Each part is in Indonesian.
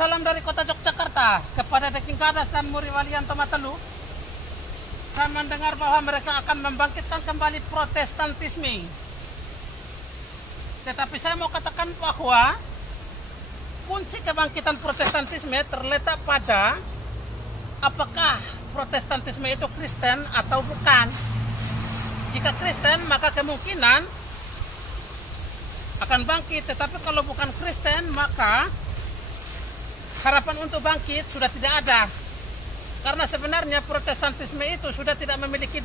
Salam dari kota Yogyakarta kepada Deking Kadas dan Muri Walianto Matalu. Saya mendengar bahwa mereka akan membangkitkan kembali Protestantisme. Tetapi saya mau katakan bahwa kunci kebangkitan Protestantisme terletak pada apakah Protestantisme itu Kristen atau bukan. Jika Kristen maka kemungkinan akan bangkit, tetapi kalau bukan Kristen maka harapan untuk bangkit sudah tidak ada. Karena sebenarnya Protestantisme itu sudah tidak memiliki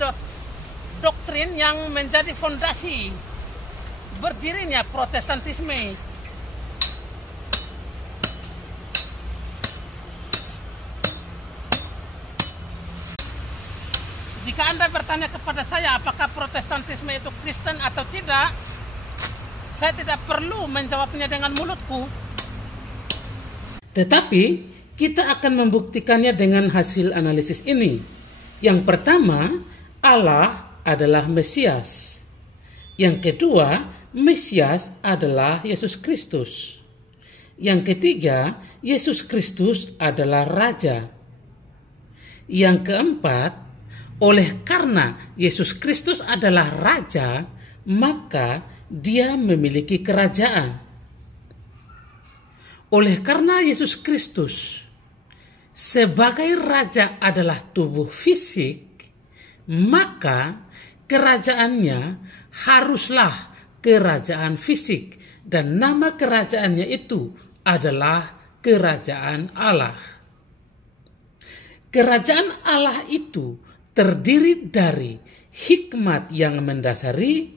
doktrin yang menjadi fondasi berdirinya Protestantisme. Jika Anda bertanya kepada saya apakah Protestantisme itu Kristen atau tidak, saya tidak perlu menjawabnya dengan mulutku. Tetapi kita akan membuktikannya dengan hasil analisis ini. Yang pertama, Allah adalah Mesias. Yang kedua, Mesias adalah Yesus Kristus. Yang ketiga, Yesus Kristus adalah Raja. Yang keempat, oleh karena Yesus Kristus adalah Raja, maka Dia memiliki kerajaan. Oleh karena Yesus Kristus sebagai Raja adalah tubuh fisik, maka kerajaannya haruslah kerajaan fisik, dan nama kerajaannya itu adalah Kerajaan Allah. Kerajaan Allah itu terdiri dari hikmat yang mendasari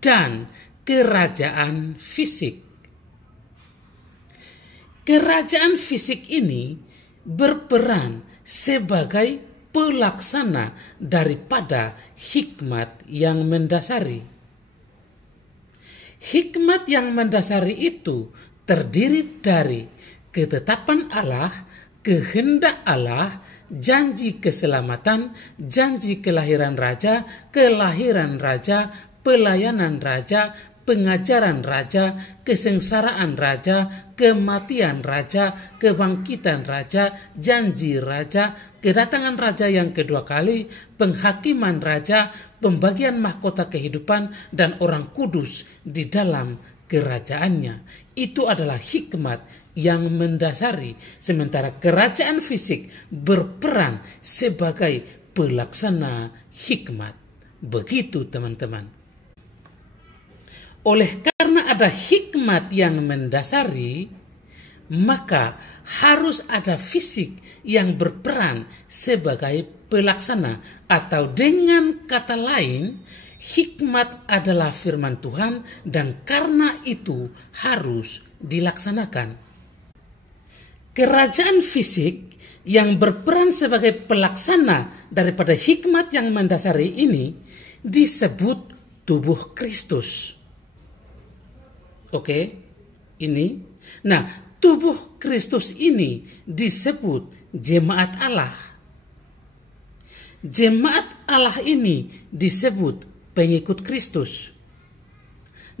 dan kerajaan fisik. Kerajaan fisik ini berperan sebagai pelaksana daripada hikmat yang mendasari. Hikmat yang mendasari itu terdiri dari ketetapan Allah, kehendak Allah, janji keselamatan, janji kelahiran raja, pelayanan raja, pengajaran raja, kesengsaraan raja, kematian raja, kebangkitan raja, janji raja, kedatangan raja yang kedua kali, penghakiman raja, pembagian mahkota kehidupan, dan orang kudus di dalam kerajaannya. Itu adalah hikmat yang mendasari, sementara kerajaan fisik berperan sebagai pelaksana hikmat. Begitu teman-teman. Oleh karena ada hikmat yang mendasari, maka harus ada fisik yang berperan sebagai pelaksana, atau dengan kata lain, hikmat adalah firman Tuhan dan karena itu harus dilaksanakan. Kerajaan fisik yang berperan sebagai pelaksana daripada hikmat yang mendasari ini disebut tubuh Kristus. Oke, ini. Nah, tubuh Kristus ini disebut jemaat Allah. Jemaat Allah ini disebut pengikut Kristus.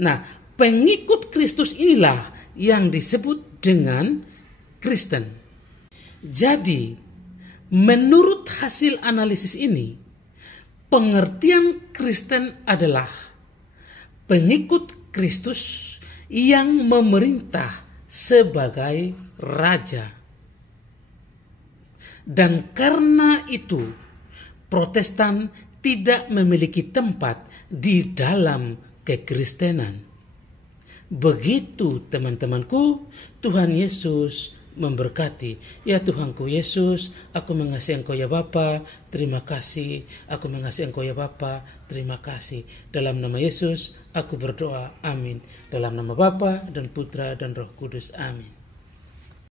Nah, pengikut Kristus inilah yang disebut dengan Kristen. Jadi, menurut hasil analisis ini, pengertian Kristen adalah pengikut Kristus yang memerintah sebagai raja. Dan karena itu, Protestan tidak memiliki tempat di dalam kekristenan. Begitu teman-temanku, Tuhan Yesus memberkati. Ya Tuhanku Yesus, aku mengasihi Engkau ya Bapa, terima kasih. Aku mengasihi Engkau ya Bapa, terima kasih. Dalam nama Yesus, aku berdoa, amin. Dalam nama Bapa dan Putra dan Roh Kudus, amin.